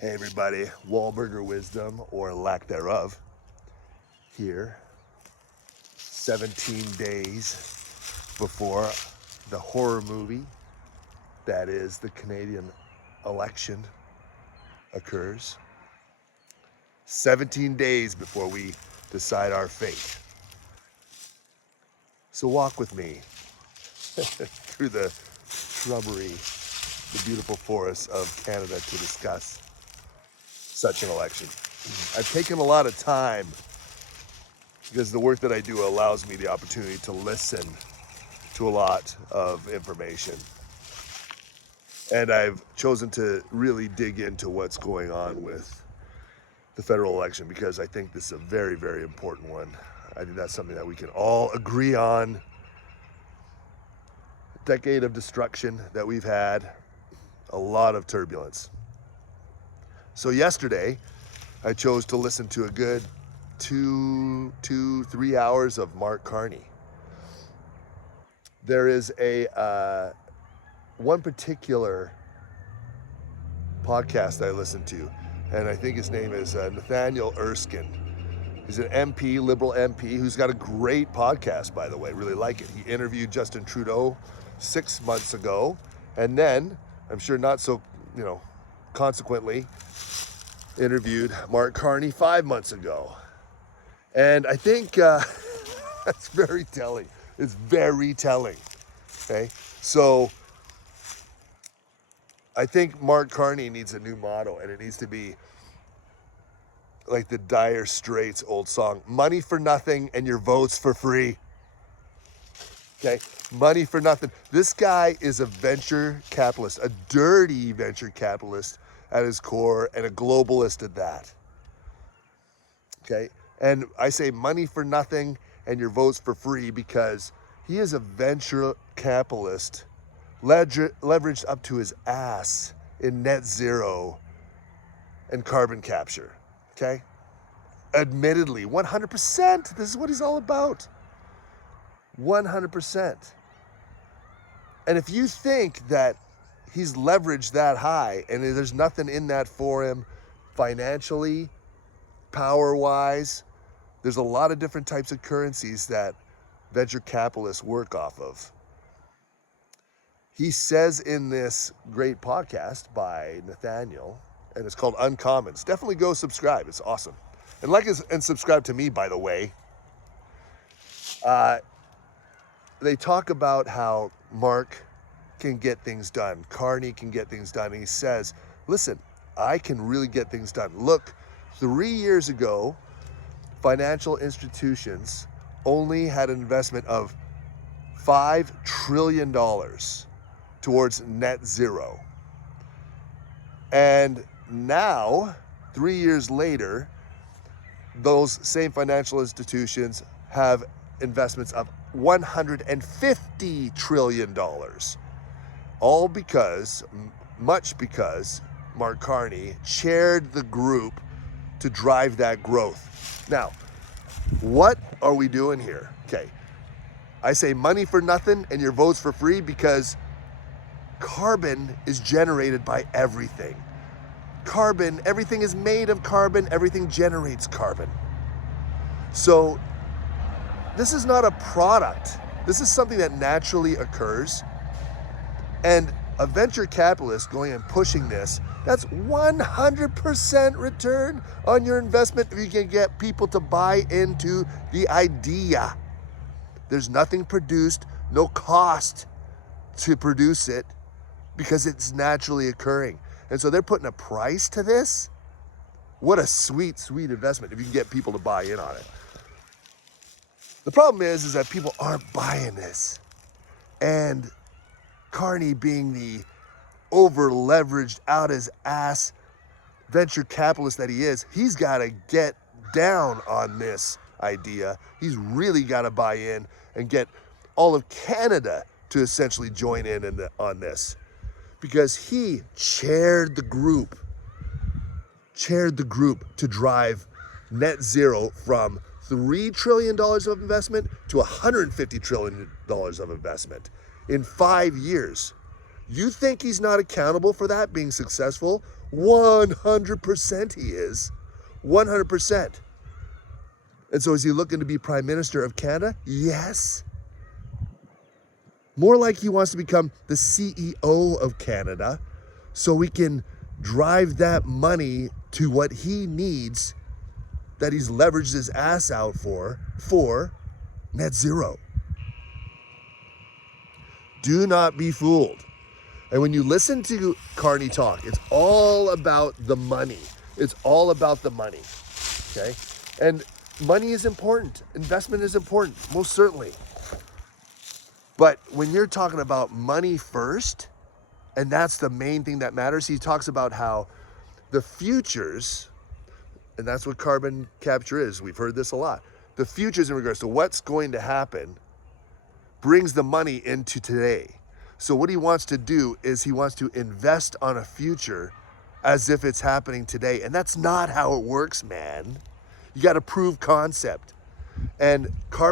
Hey everybody, Wahlburger wisdom or lack thereof here. 17 days before the horror movie that is the Canadian election occurs. 17 days before we decide our fate. So walk with me through the shrubbery, the beautiful forests of Canada to discuss such an election. I've taken a lot of time because the work that I do allows me the opportunity to listen to a lot of information. And I've chosen to really dig into what's going on with the federal election because I think this is a very, very important one. I think that's something that we can all agree on. A decade of destruction that we've had, a lot of turbulence. So yesterday, I chose to listen to a good 3 hours of Mark Carney. There is a one particular podcast I listen to, and I think his name is Nathaniel Erskine. He's an MP, liberal MP, who's got a great podcast, by the way. Really like it. He interviewed Justin Trudeau 6 months ago, and then, I'm sure not so, consequently, interviewed Mark Carney 5 months ago. And I think that's very telling. It's very telling. Okay, so I think Mark Carney needs a new motto, and it needs to be like the Dire Straits old song, money for nothing and your votes for free. Okay, money for nothing. This guy is a venture capitalist, a dirty venture capitalist at his core, and a globalist at that. Okay, and I say money for nothing and your votes for free because he is a venture capitalist leveraged up to his ass in net zero and carbon capture. Okay, admittedly, 100%. This is what he's all about. 100%. And if you think that he's leveraged that high and there's nothing in that for him financially, power-wise, there's a lot of different types of currencies that venture capitalists work off of. He says in this great podcast by Nathaniel, and it's called Uncommons. Definitely go subscribe. It's awesome. And like and subscribe to me, by the way. They talk about how Mark can get things done. Carney can get things done. And he says, listen, I can really get things done. Look, 3 years ago, financial institutions only had an investment of $5 trillion towards net zero. And now, 3 years later, those same financial institutions have investments of $150 trillion. All because, much because, Mark Carney chaired the group to drive that growth. Now, what are we doing here? Okay, I say money for nothing and your votes for free because carbon is generated by everything. Carbon, everything is made of carbon, everything generates carbon. So this is not a product. This is something that naturally occurs. And a venture capitalist going and pushing this, that's 100% return on your investment if you can get people to buy into the idea. There's nothing produced, no cost to produce it because it's naturally occurring. And so they're putting a price to this. What a sweet, sweet investment if you can get people to buy in on it. The problem is that people aren't buying this. And Carney, being the over-leveraged, out his ass venture capitalist that he is, he's got to get down on this idea. He's really got to buy in and get all of Canada to essentially join in on this. Because he chaired the group to drive net zero from $3 trillion of investment to $150 trillion of investment in 5 years. You think he's not accountable for that being successful? 100% he is. 100%. And so is he looking to be Prime Minister of Canada? Yes. More like he wants to become the CEO of Canada so we can drive that money to what he needs that he's leveraged his ass out for net zero. Do not be fooled. And when you listen to Carney talk, it's all about the money. It's all about the money, okay? And money is important. Investment is important, most certainly. But when you're talking about money first, and that's the main thing that matters, he talks about how the futures, and that's what carbon capture is. We've heard this a lot. The futures in regards to what's going to happen brings the money into today. So what he wants to do is he wants to invest on a future as if it's happening today. And that's not how it works, man. You got to prove concept. And carbon